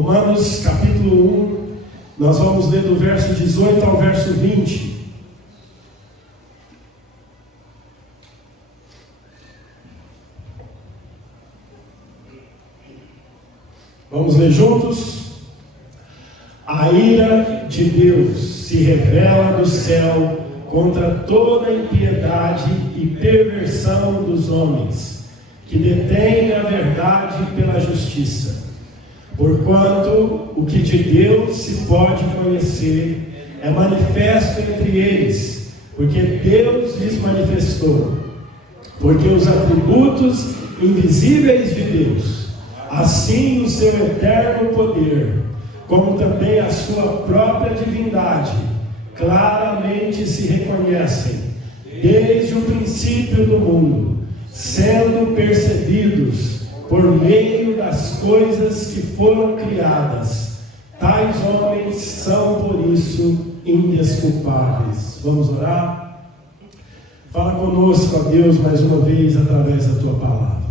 Romanos capítulo 1, nós vamos ler do verso 18 ao verso 20. Vamos ler juntos? A ira de Deus se revela do céu contra toda impiedade e perversão dos homens, que detêm a verdade pela justiça. Porquanto o que de Deus se pode conhecer é manifesto entre eles, porque Deus lhes manifestou. Porque os atributos invisíveis de Deus, assim o seu eterno poder, como também a sua própria divindade, claramente se reconhecem, desde o princípio do mundo, sendo percebidos por meio das coisas que foram criadas. Tais homens são, por isso, indesculpáveis. Vamos orar? Fala conosco, ó Deus, mais uma vez, através da Tua palavra.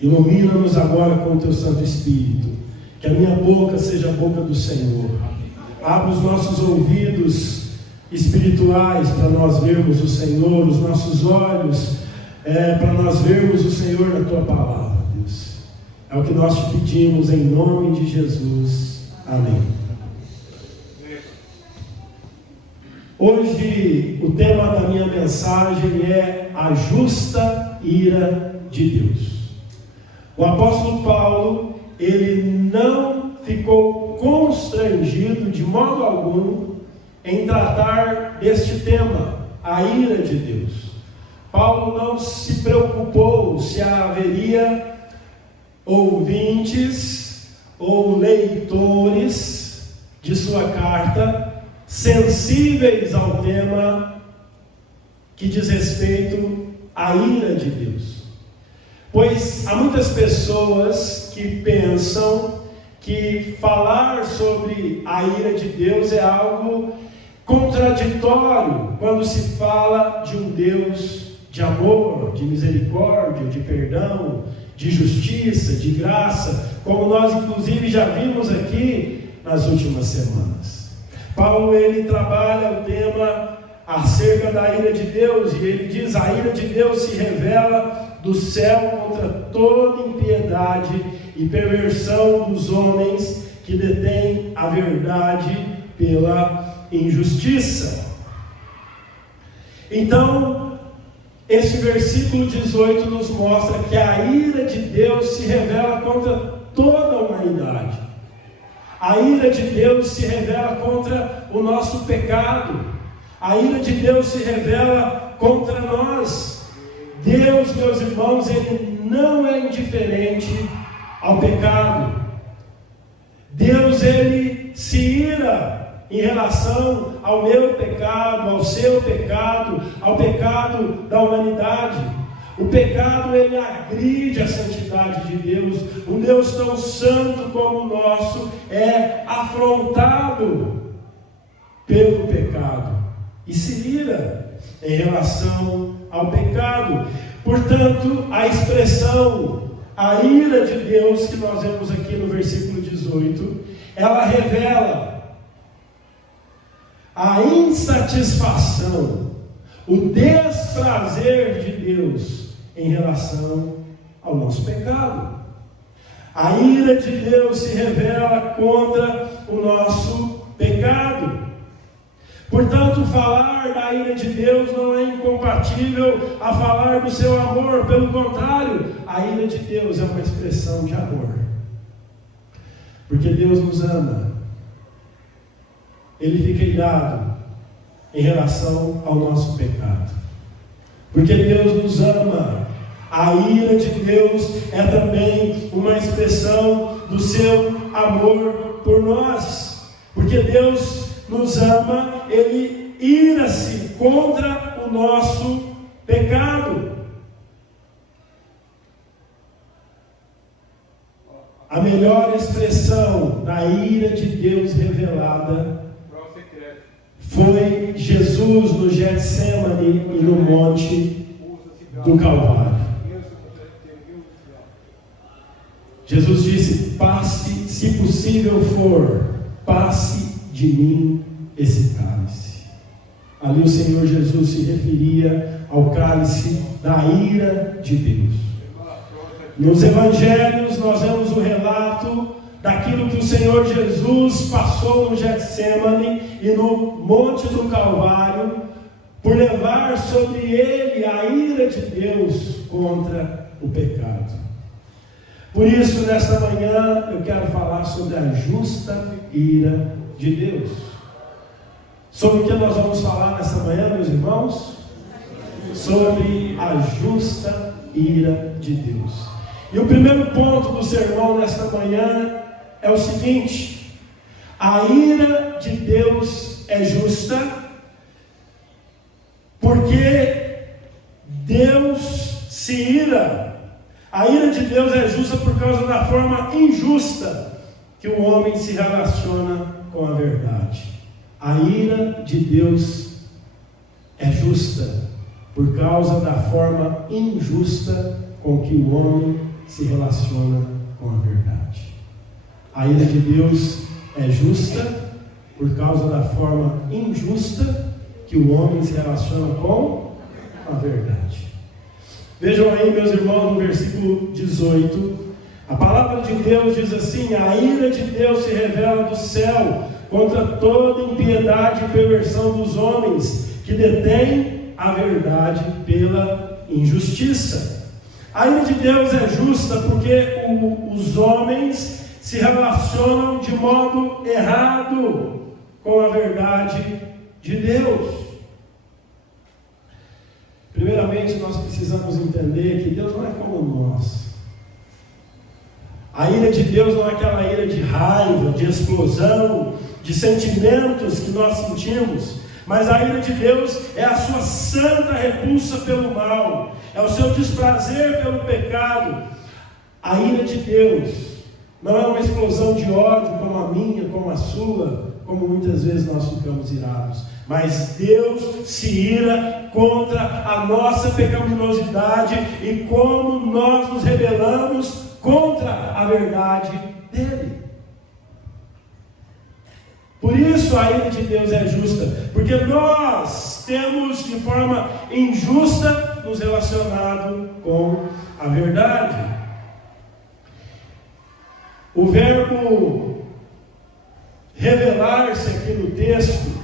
Ilumina-nos agora com o Teu Santo Espírito. Que a minha boca seja a boca do Senhor. Abra os nossos ouvidos espirituais para nós vermos o Senhor, os nossos olhos para nós vermos o Senhor na Tua palavra, Deus. É o que nós te pedimos em nome de Jesus. Amém. Hoje o tema da minha mensagem é a justa ira de Deus. O apóstolo Paulo, ele não ficou constrangido de modo algum em tratar deste tema, a ira de Deus. Paulo não se preocupou se haveria ouvintes ou leitores de sua carta sensíveis ao tema que diz respeito à ira de Deus. Pois há muitas pessoas que pensam que falar sobre a ira de Deus é algo contraditório quando se fala de um Deus de amor, de misericórdia, de perdão, de justiça, de graça, como nós inclusive já vimos aqui nas últimas semanas. Paulo, ele trabalha o tema acerca da ira de Deus, e ele diz: a ira de Deus se revela do céu contra toda impiedade e perversão dos homens que detêm a verdade pela injustiça. Então, esse versículo 18 nos mostra que a ira de Deus se revela contra toda a humanidade. A ira de Deus se revela contra o nosso pecado. A ira de Deus se revela contra nós. Deus, meus irmãos, Ele não é indiferente ao pecado. Deus, Ele se ira em relação ao meu pecado, ao seu pecado, ao pecado da humanidade. O pecado, ele agride a santidade de Deus. Um Deus tão santo como o nosso é afrontado pelo pecado e se ira em relação ao pecado. Portanto, a expressão a ira de Deus que nós vemos aqui no versículo 18, ela revela a insatisfação, o desprazer de Deus em relação ao nosso pecado. A ira de Deus se revela contra o nosso pecado. Portanto, falar da ira de Deus não é incompatível a falar do seu amor. Pelo contrário, a ira de Deus é uma expressão de amor. Porque Deus nos ama. Ele fica irado em relação ao nosso pecado. Porque Deus nos ama. A ira de Deus é também uma expressão do seu amor por nós. Porque Deus nos ama, Ele ira-se contra o nosso pecado. A melhor expressão da ira de Deus revelada foi Jesus no Getsemane e no Monte do Calvário. Jesus disse: passe, se possível for, passe de mim esse cálice. Ali o Senhor Jesus se referia ao cálice da ira de Deus. Nos evangelhos nós vemos o relato daquilo que o Senhor Jesus passou no Getsêmani e no Monte do Calvário, por levar sobre ele a ira de Deus contra o pecado. Por isso, nesta manhã, eu quero falar sobre a justa ira de Deus. Sobre o que nós vamos falar nesta manhã, meus irmãos? Sobre a justa ira de Deus. E o primeiro ponto do sermão nesta manhã é o seguinte: a ira de Deus é justa, porque Deus se ira. A ira de Deus é justa por causa da forma injusta que o homem se relaciona com a verdade. A ira de Deus é justa por causa da forma injusta com que o homem se relaciona com a verdade. A ira de Deus é justa por causa da forma injusta que o homem se relaciona com a verdade. Vejam aí, meus irmãos, no versículo 18, a palavra de Deus diz assim: a ira de Deus se revela do céu contra toda impiedade e perversão dos homens que detêm a verdade pela injustiça. A ira de Deus é justa porque os homens se relacionam de modo errado com a verdade de Deus. Primeiramente, nós precisamos entender que Deus não é como nós. A ira de Deus não é aquela ira de raiva, de explosão, de sentimentos que nós sentimos, mas a ira de Deus é a sua santa repulsa pelo mal, é o seu desprazer pelo pecado. A ira de Deus não é uma explosão de ódio como a minha, como a sua, como muitas vezes nós ficamos irados, mas Deus se ira contra a nossa pecaminosidade e como nós nos rebelamos contra a verdade dele. Por isso a ira de Deus é justa, porque nós temos de forma injusta nos relacionado com a verdade. O verbo revelar-se aqui no texto,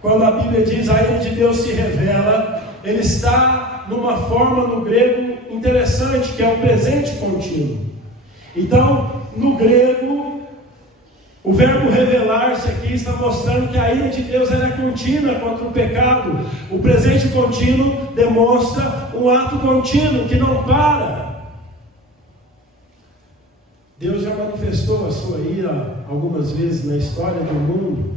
quando a Bíblia diz a ira de Deus se revela, ele está numa forma no grego interessante, que é um presente contínuo. Então, no grego, o verbo revelar-se aqui está mostrando que a ira de Deus é contínua contra o pecado. O presente contínuo demonstra um ato contínuo que não para. Deus já manifestou a sua ira algumas vezes na história do mundo.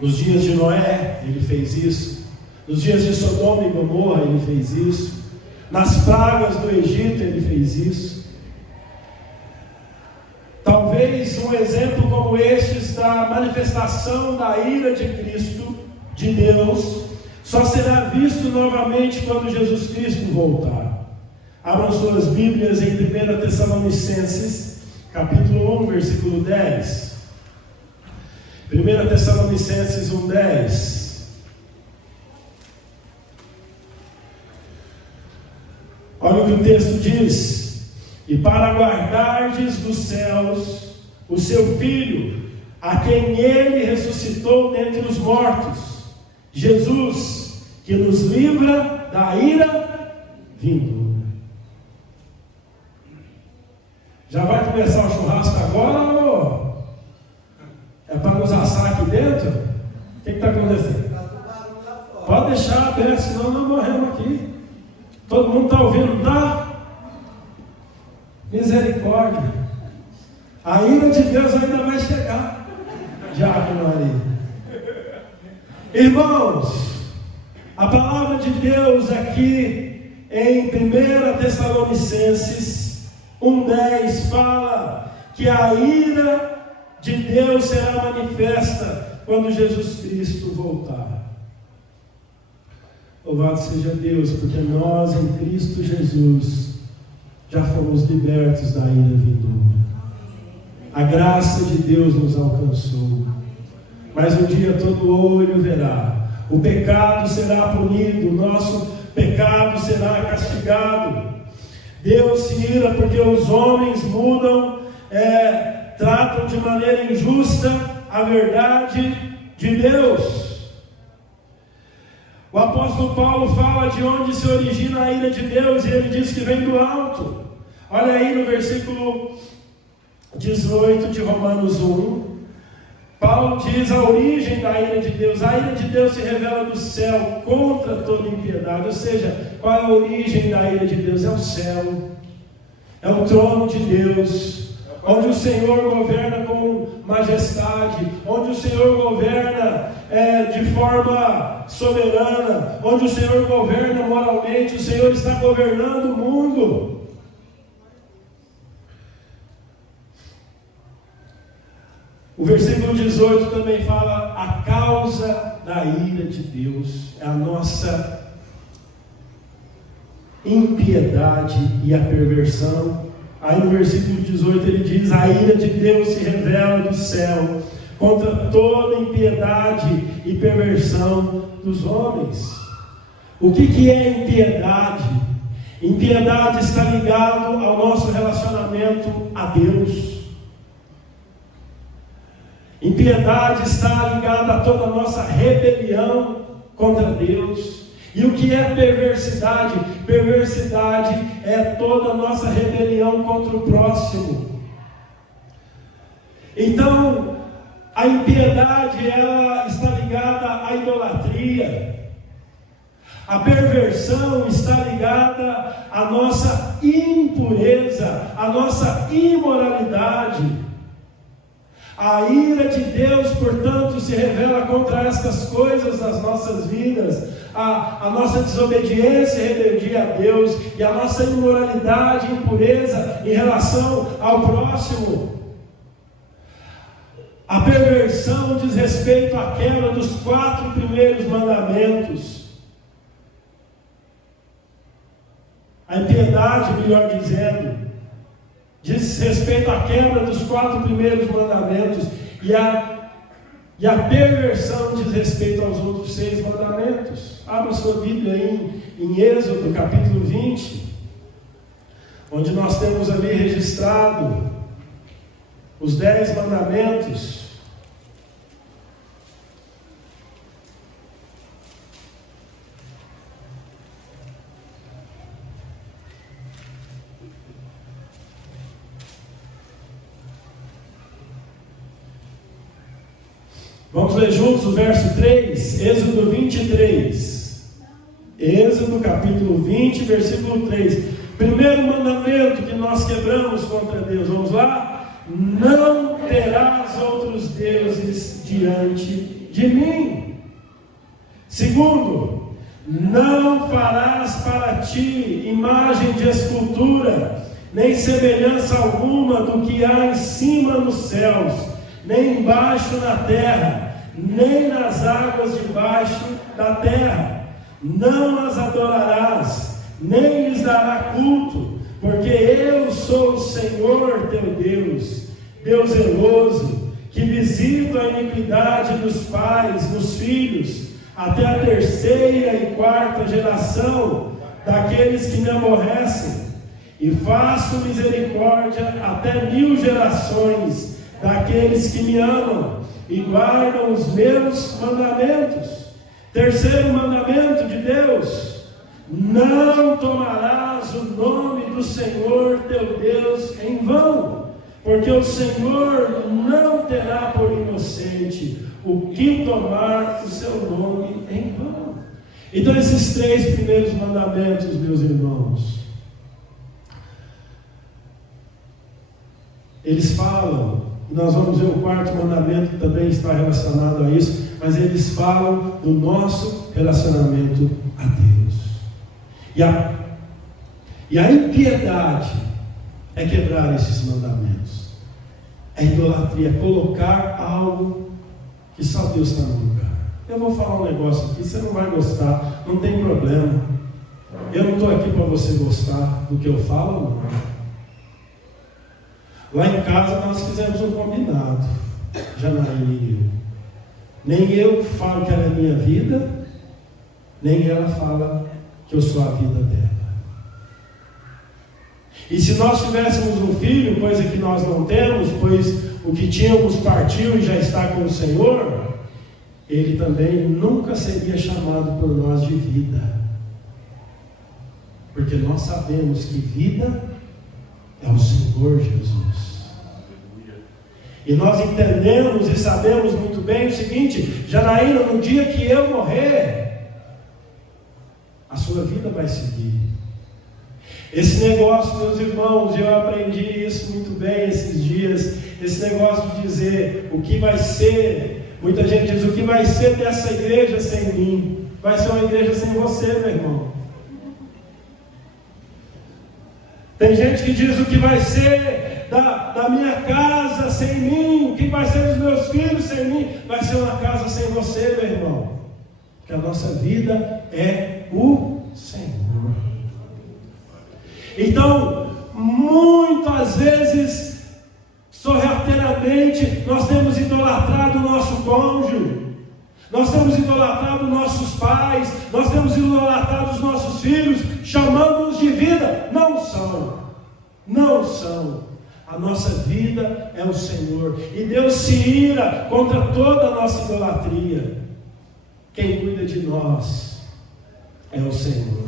Nos dias de Noé, ele fez isso. Nos dias de Sodoma e Gomorra, ele fez isso. Nas pragas do Egito, ele fez isso. Talvez um exemplo como este da manifestação da ira de Cristo, de Deus, só será visto novamente quando Jesus Cristo voltar. Abram suas Bíblias em 1 Tessalonicenses, capítulo 1, versículo 10. 1 Tessalonicenses 1, 10. Olha o que o texto diz: e para guardardes dos céus o seu Filho, a quem ele ressuscitou dentre os mortos, Jesus, que nos livra da ira vindoura. Já vai começar o churrasco agora, ou é para nos assar aqui dentro? O que está acontecendo? Pode deixar aberto, senão nós morremos aqui. Todo mundo está ouvindo, não está? Misericórdia. A ira de Deus ainda vai chegar. Diabo Maria. Irmãos, a palavra de Deus aqui em 1 Tessalonicenses 1,10 fala que a ira de Deus será manifesta quando Jesus Cristo voltar. Louvado seja Deus, porque nós em Cristo Jesus já fomos libertos da ira vindoura. A graça de Deus nos alcançou. Mas um dia todo olho verá. O pecado será punido, o nosso pecado será castigado. Deus se ira porque os homens mudam, tratam de maneira injusta a verdade de Deus. O apóstolo Paulo fala de onde se origina a ira de Deus, e ele diz que vem do alto. Olha aí no versículo 18 de Romanos 1. Paulo diz a origem da ira de Deus. A ira de Deus se revela do céu contra toda impiedade. Ou seja, qual é a origem da ira de Deus? É o céu, é o trono de Deus, onde o Senhor governa com majestade, onde o Senhor governa de forma soberana, onde o Senhor governa moralmente. O Senhor está governando o mundo. O versículo 18 também fala a causa da ira de Deus, é a nossa impiedade e a perversão. Aí no versículo 18 ele diz: a ira de Deus se revela do céu contra toda impiedade e perversão dos homens. O que é impiedade? Impiedade está ligado ao nosso relacionamento a Deus. Impiedade está ligada a toda a nossa rebelião contra Deus. E o que é perversidade? Perversidade é toda a nossa rebelião contra o próximo. Então, a impiedade, ela está ligada à idolatria. A perversão está ligada à nossa impureza, à nossa imoralidade. A ira de Deus, portanto, se revela contra estas coisas nas nossas vidas. A nossa desobediência e rebeldia a Deus, e a nossa imoralidade e impureza em relação ao próximo. A perversão diz respeito à quebra dos 4 primeiros mandamentos. A impiedade, melhor dizendo, diz respeito à quebra dos 4 primeiros mandamentos, e a perversão diz respeito aos outros 6 mandamentos. Abra sua Bíblia aí em Êxodo, capítulo 20, onde nós temos ali registrado os 10 mandamentos. Vamos ler juntos o verso 3, Êxodo 23. Êxodo capítulo 20, versículo 3. Primeiro mandamento que nós quebramos contra Deus. Vamos lá? Não terás outros deuses diante de mim. Segundo, não farás para ti imagem de escultura, nem semelhança alguma do que há em cima nos céus, nem embaixo na terra, nem nas águas debaixo da terra. Não as adorarás, nem lhes dará culto, porque eu sou o Senhor teu Deus, Deus zeloso, que visito a iniquidade dos pais nos filhos, até a 3ª e 4ª geração daqueles que me aborrecem, e faço misericórdia até 1000 gerações daqueles que me amam e guardam os meus mandamentos. Terceiro mandamento de Deus: não tomarás o nome do Senhor teu Deus em vão, porque o Senhor não terá por inocente o que tomar o seu nome em vão. Então esses 3 primeiros mandamentos, meus irmãos, eles falam. Nós vamos ver o 4º mandamento que também está relacionado a isso, mas eles falam do nosso relacionamento a Deus. E a impiedade é quebrar esses mandamentos. É idolatria, colocar algo que só Deus está no lugar. Eu vou falar um negócio aqui, você não vai gostar, não tem problema. eu não estou aqui para você gostar do que eu falo, não. Lá em casa nós fizemos um combinado, Janaína e eu. Nem eu falo que ela é minha vida, nem ela fala que eu sou a vida dela. E se nós tivéssemos um filho, coisa que nós não temos, pois o que tínhamos partiu e já está com o Senhor, ele também nunca seria chamado por nós de vida. Porque nós sabemos que vida é o Senhor Jesus. E nós entendemos e sabemos muito bem o seguinte: Janaína, no dia que eu morrer, a sua vida vai seguir. Esse negócio, meus irmãos, eu aprendi isso muito bem esses dias, esse negócio de dizer o que vai ser. Muita gente diz: o que vai ser dessa igreja sem mim? Vai ser uma igreja sem você, meu irmão. Tem gente que diz: o que vai ser da minha casa sem mim? O que vai ser dos meus filhos sem mim? Vai ser uma casa sem você, meu irmão. Porque a nossa vida é o Senhor. Então, muitas vezes, sorrateiramente, nós temos idolatrado o nosso cônjuge, nós temos idolatrado nossos pais, nós temos idolatrado os nossos filhos, chamando-os de vida. Não são, não são. A nossa vida é o Senhor, e Deus se ira contra toda a nossa idolatria. Quem cuida de nós é o Senhor.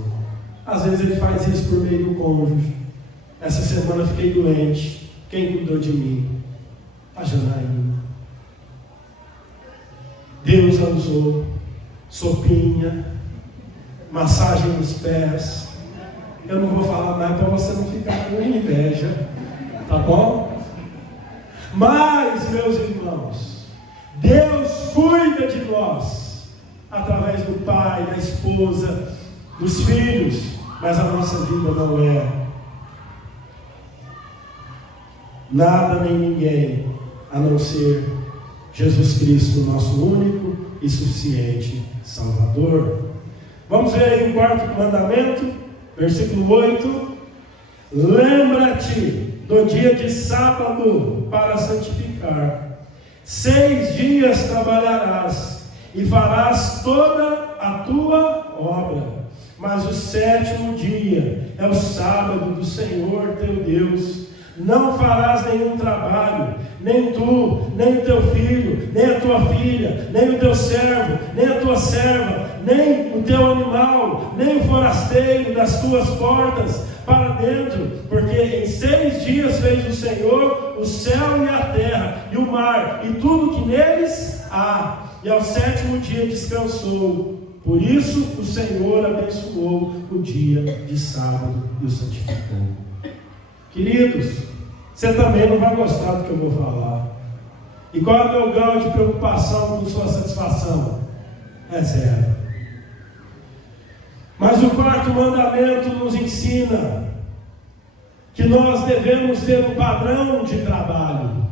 Às vezes Ele faz isso por meio do cônjuge. Essa semana fiquei doente. Quem cuidou de mim? A Janaína. Deus a usou. Sopinha, massagem nos pés. Eu não vou falar mais para você não ficar com inveja, tá bom? Mas, meus irmãos, Deus cuida de nós através do pai, da esposa, dos filhos. Mas a nossa vida não é nada nem ninguém a não ser Jesus Cristo, nosso único e suficiente Salvador. Vamos ver aí o quarto mandamento, versículo 8. Lembra-te do dia de sábado para santificar. 6 dias trabalharás e farás toda a tua obra. Mas o 7º dia é o sábado do Senhor teu Deus. Não farás nenhum trabalho, nem tu, nem o teu filho, nem a tua filha, nem o teu servo, nem a tua serva, nem o teu animal, nem o forasteiro das tuas portas para dentro, porque em 6 dias fez o Senhor o céu e a terra, e o mar, e tudo que neles há, e ao 7º dia descansou. Por isso o Senhor abençoou o dia de sábado e o santificou. Queridos, você também não vai gostar do que eu vou falar. E qual é o meu grau de preocupação com sua satisfação? É 0. Mas o quarto mandamento nos ensina que nós devemos ter um padrão de trabalho.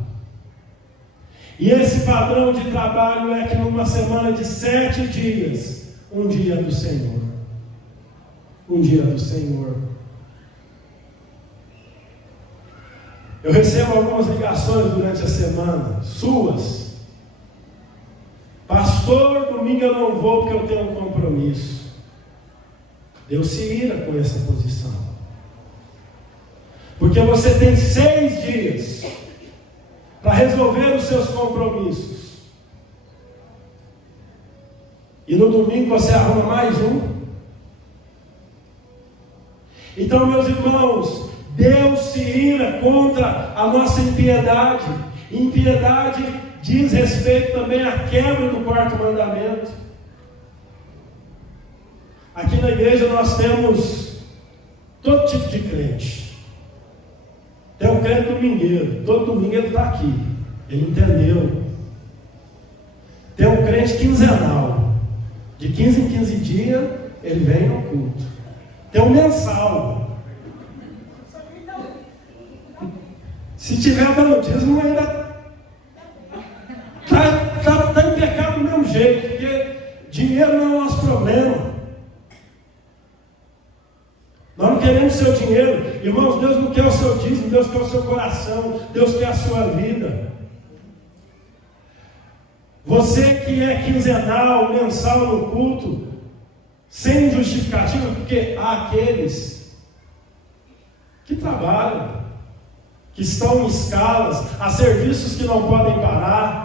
E esse padrão de trabalho é que numa semana de 7 dias, um dia do Senhor. Um dia do Senhor. Eu recebo algumas ligações durante a semana, suas. Pastor, domingo eu não vou porque eu tenho um compromisso. Deus se ira com essa posição. Porque você tem 6 dias para resolver os seus compromissos. E no domingo você arruma mais um. Então, meus irmãos, Deus se ira contra a nossa impiedade. Impiedade diz respeito também à quebra do quarto mandamento. Aqui na igreja nós temos todo tipo de crente. Tem um crente domingueiro, todo domingo ele está aqui, ele entendeu. Tem um crente quinzenal, de 15 em 15 dias ele vem ao culto. Tem um mensal. Se tiver batismo ainda está em pecado do mesmo jeito, porque dinheiro não é o nosso problema. seu dinheiro. Irmãos, Deus não quer o seu dízimo, Deus quer o seu coração, Deus quer a sua vida. Você que é quinzenal, mensal no culto, sem justificativa, porque há aqueles que trabalham, que estão em escalas, há serviços que não podem parar.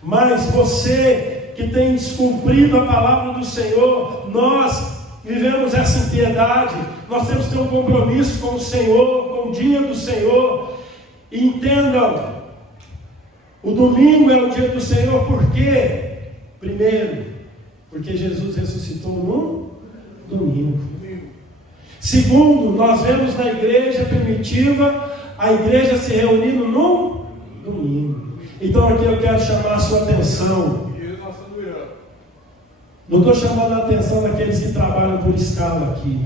Mas você que tem descumprido a palavra do Senhor, nós vivemos essa impiedade, nós temos que ter um compromisso com o Senhor, com o dia do Senhor. E entendam, o domingo é o dia do Senhor, por quê? Primeiro, porque Jesus ressuscitou no domingo. Segundo, nós vemos na igreja primitiva, a igreja se reunindo no domingo. Então aqui eu quero chamar a sua atenção. Não estou chamando a atenção daqueles que trabalham por escala aqui,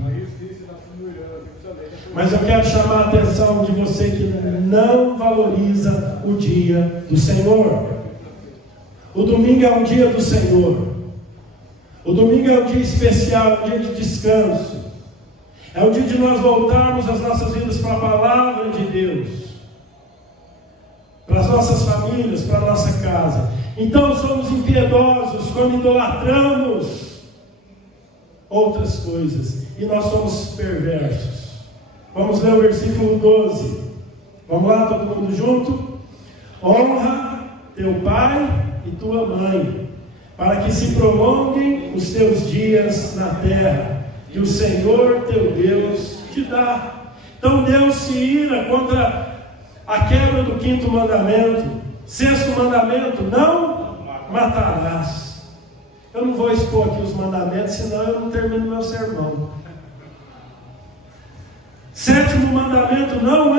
mas eu quero chamar a atenção de você que não valoriza o dia do Senhor. O domingo é um dia do Senhor. O domingo é um dia especial, é um dia de descanso. É o dia de nós voltarmos as nossas vidas para a palavra de Deus, para as nossas famílias, para a nossa casa. Então somos impiedosos quando idolatramos outras coisas, e nós somos perversos. Vamos ler o versículo 12. Vamos lá, todo mundo junto? Honra teu pai e tua mãe, para que se prolonguem os teus dias na terra, que o Senhor teu Deus te dá. Então Deus se ira contra a quebra do 5º mandamento. 6º mandamento: não matarás. Eu não vou expor aqui os mandamentos, senão eu não termino meu sermão. 7º mandamento: não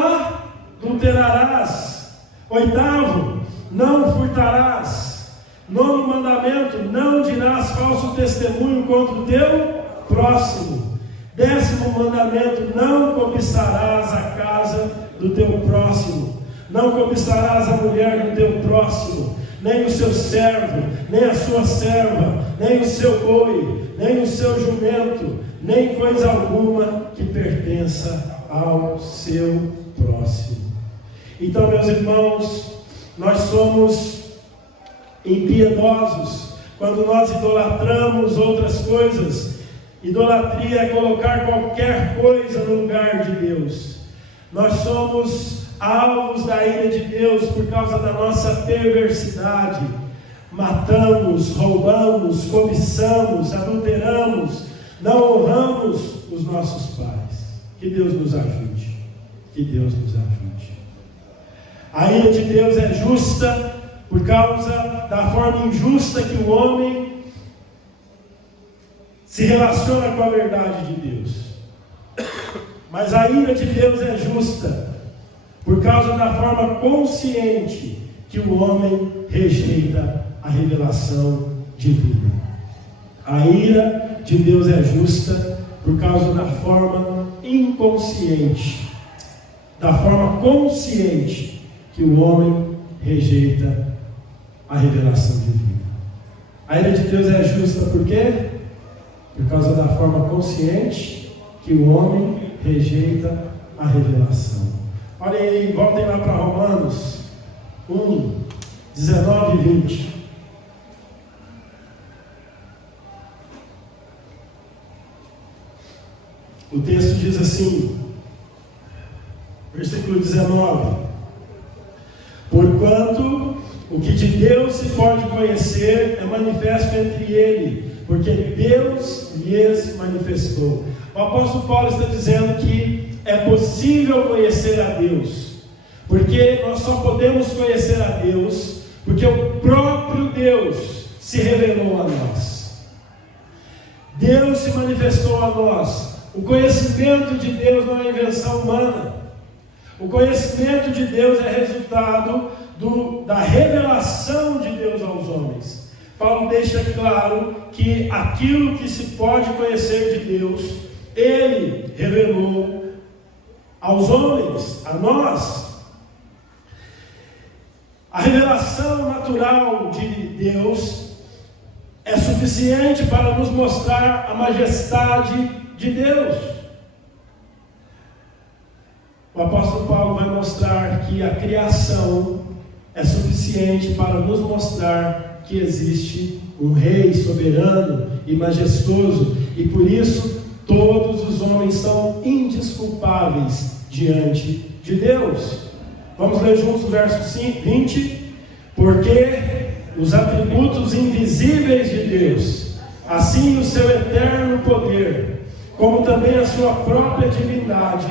adulterarás. 8º: não furtarás. 9º mandamento: não dirás falso testemunho contra o teu próximo. 10º mandamento: não cobiçarás a casa do teu próximo. Não cobiçarás a mulher do teu próximo, nem o seu servo, nem a sua serva, nem o seu boi, nem o seu jumento, nem coisa alguma que pertença ao seu próximo. Então, meus irmãos, nós somos impiedosos quando nós idolatramos outras coisas. Idolatria é colocar qualquer coisa no lugar de Deus. Nós somos alvos da ira de Deus por causa da nossa perversidade. Matamos, roubamos, cobiçamos, adulteramos, não honramos os nossos pais. Que Deus nos ajude. Que Deus nos ajude. A ira de Deus é justa por causa da forma injusta que o homem se relaciona com a verdade de Deus. Mas a ira de Deus é justa por causa da forma consciente que o homem rejeita a revelação divina. A ira de Deus é justa por causa da forma inconsciente, da forma consciente que o homem rejeita a revelação divina. A ira de Deus é justa por quê? Por causa da forma consciente que o homem rejeita a revelação. Olhem aí, voltem lá para Romanos 1, 19 e 20. O texto diz assim, versículo 19: porquanto o que de Deus se pode conhecer é manifesto entre ele, porque Deus lhes manifestou. O apóstolo Paulo está dizendo que é possível conhecer a Deus, porque nós só podemos conhecer a Deus porque o próprio Deus se revelou a nós. Deus se manifestou a nós. O conhecimento de Deus não é invenção humana. O conhecimento de Deus é resultado da revelação de Deus aos homens. Paulo deixa claro que aquilo que se pode conhecer de Deus, Ele revelou aos homens, a nós. A revelação natural de Deus é suficiente para nos mostrar a majestade de Deus. O apóstolo Paulo vai mostrar que a criação é suficiente para nos mostrar que existe um rei soberano e majestoso, e por isso todos os homens são indesculpáveis diante de Deus. Vamos ler juntos o verso 20. Porque os atributos invisíveis de Deus, assim o seu eterno poder, como também a sua própria divindade,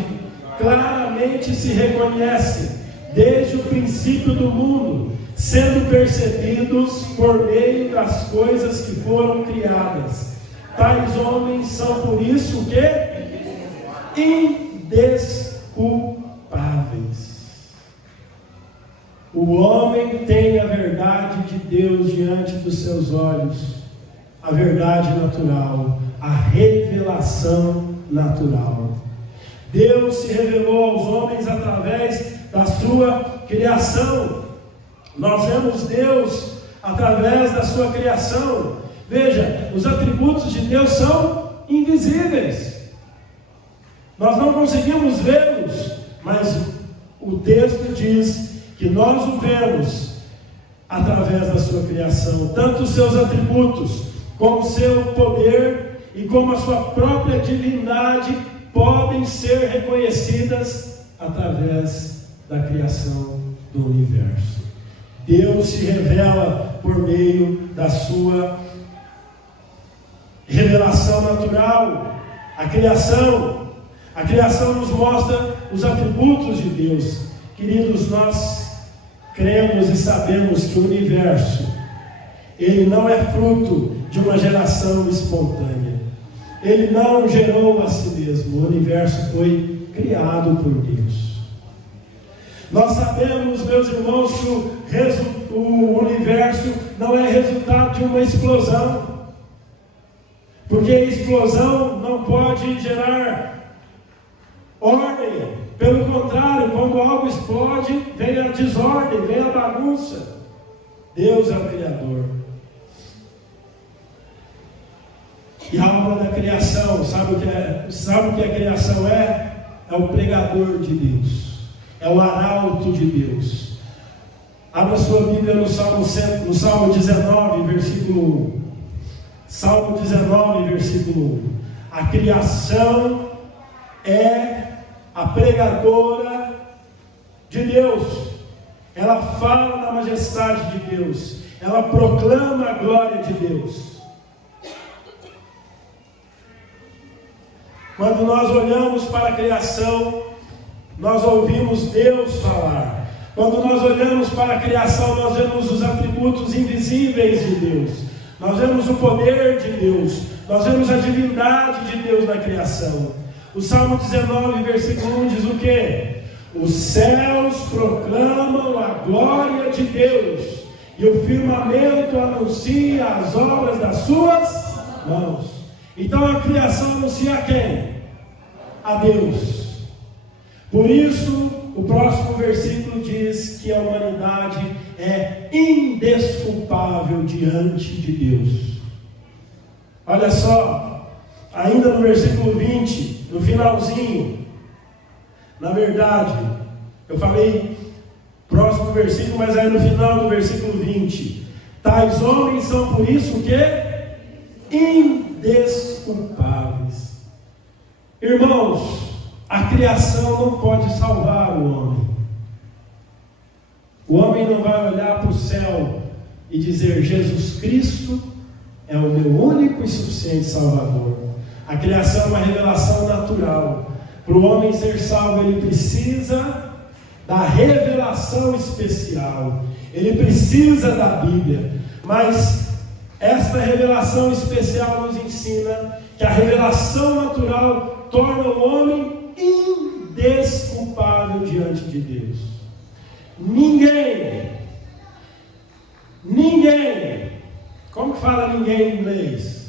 claramente se reconhecem desde o princípio do mundo, sendo percebidos por meio das coisas que foram criadas. Tais homens são por isso que indesculpáveis. O homem tem a verdade de Deus diante dos seus olhos, a verdade natural, a revelação natural. Deus se revelou aos homens através da sua criação. Nós vemos Deus através da sua criação. Veja, os atributos de Deus são invisíveis. Nós não conseguimos vê-los, mas o texto diz que nós o vemos através da sua criação, tanto os seus atributos, como o seu poder e como a sua própria divindade podem ser reconhecidas através da criação do universo. Deus se revela por meio da sua revelação natural. A criação nos mostra os atributos de Deus. Queridos, nós cremos e sabemos que o universo, ele não é fruto de uma geração espontânea. Ele não gerou a si mesmo. O universo foi criado por Deus. Nós sabemos, meus irmãos, que o universo não é resultado de uma explosão, porque a explosão não pode gerar ordem. Pelo contrário, quando algo explode, vem a desordem, vem a bagunça. Deus é o Criador. E a obra da criação, sabe o que a criação é? É o pregador de Deus, é o arauto de Deus. Abra sua Bíblia no Salmo 19, versículo 1. Salmo 19, versículo 1. A criação é a pregadora de Deus. Ela fala da majestade de Deus, ela proclama a glória de Deus. Quando nós olhamos para a criação, nós ouvimos Deus falar. Quando nós olhamos para a criação, nós vemos os atributos invisíveis de Deus. Nós vemos o poder de Deus. Nós vemos a divindade de Deus na criação. O Salmo 19, versículo 1 diz o quê? Os céus proclamam a glória de Deus, e o firmamento anuncia as obras das suas mãos. Então a criação anuncia a quem? A Deus. Por isso, o próximo versículo diz que a humanidade é indesculpável diante de Deus. Olha só, ainda no versículo 20, no finalzinho, na verdade, eu falei próximo versículo, mas aí no final do versículo 20, tais homens são por isso o quê? Indesculpáveis. Irmãos, a criação não pode salvar o homem. O homem não vai olhar para o céu e dizer: Jesus Cristo é o meu único e suficiente Salvador. A criação é uma revelação natural. Para o homem ser salvo, ele precisa da revelação especial. Ele precisa da Bíblia. Mas esta revelação especial nos ensina que a revelação natural torna o homem indesculpável diante de Deus. Ninguém, como que fala ninguém em inglês?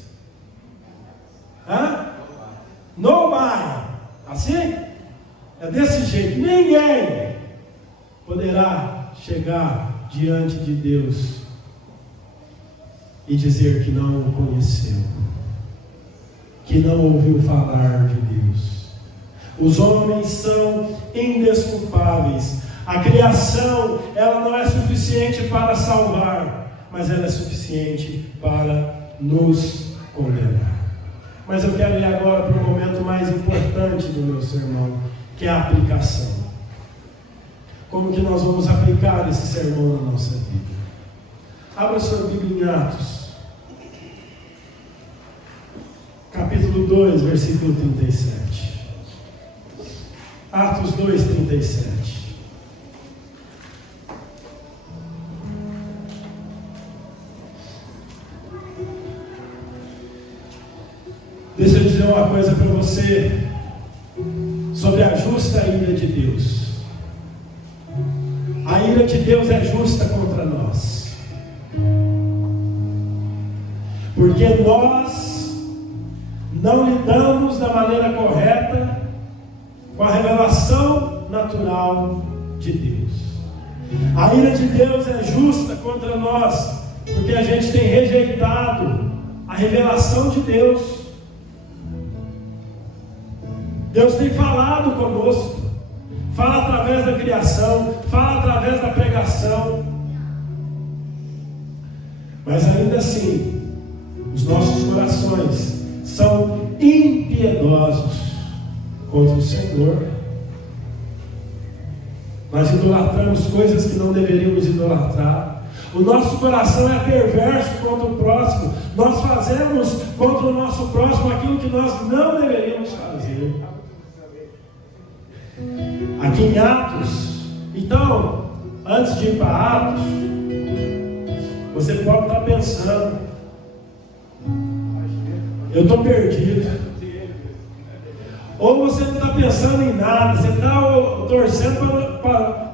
Nobody, assim? É desse jeito. Ninguém poderá chegar diante de Deus e dizer que não o conheceu, que não ouviu falar de Deus. Os homens são indesculpáveis. A criação, ela não é suficiente para salvar, mas ela é suficiente para nos condenar. Mas eu quero ir agora para o momento mais importante do meu sermão, que é a aplicação. Como que nós vamos aplicar esse sermão na nossa vida? Abra sua Bíblia em Atos, capítulo 2, versículo 37. Atos 2, 37. Deixa eu dizer uma coisa para você sobre a justa ira de Deus. A ira de Deus é justa contra nós, porque nós não lidamos da maneira correta com a revelação natural de Deus. A ira de Deus é justa contra nós, porque a gente tem rejeitado a revelação de Deus. Deus tem falado conosco, fala através da criação, fala através da pregação, mas ainda assim, os nossos corações são impiedosos contra o Senhor. Nós idolatramos coisas que não deveríamos idolatrar. O nosso coração é perverso contra o próximo. Nós fazemos contra o nosso próximo aquilo que nós não deveríamos fazer. Aqui em Atos, então, antes de ir para Atos, você pode estar pensando: eu estou perdido. Ou você não está pensando em nada, você está torcendo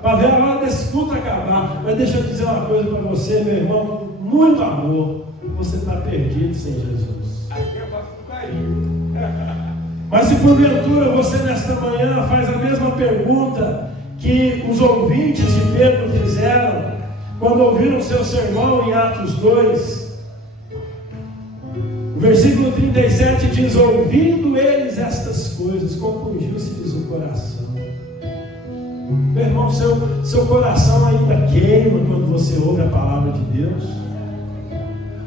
para ver a hora desse culto acabar. Mas deixa eu dizer uma coisa para você, meu irmão, muito amor, você está perdido sem Jesus. Aqui eu faço com carinho. Mas se porventura você nesta manhã faz a mesma pergunta que os ouvintes de Pedro fizeram quando ouviram seu sermão em Atos 2, o versículo 37 diz: ouvindo eles estas coisas, compungiu-se-lhes o coração. Meu irmão, seu coração ainda queima quando você ouve a palavra de Deus?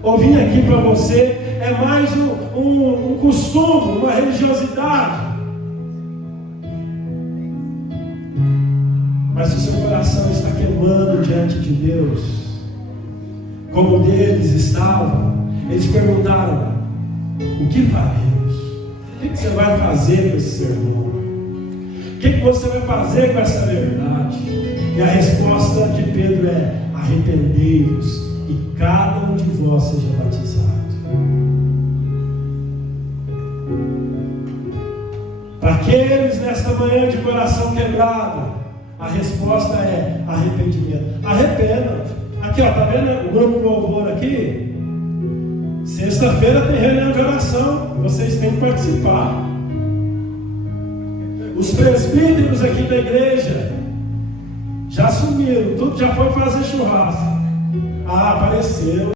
Ouvir aqui para você é mais um costume, uma religiosidade. Mas se o seu coração está queimando diante de Deus, como o deles estava, eles perguntaram: o que faremos? O que você vai fazer com esse sermão? O que você vai fazer com essa verdade? E a resposta de Pedro é: arrependei-vos e cada um de vós seja batizado. Para aqueles nesta manhã de coração quebrado, a resposta é arrependimento. Arrependa. Aqui, ó, tá vendo o grupo louvor aqui? Sexta-feira tem reunião de oração, vocês têm que participar. Os presbíteros aqui da igreja já sumiram, tudo já foi fazer churrasco. Ah, apareceu.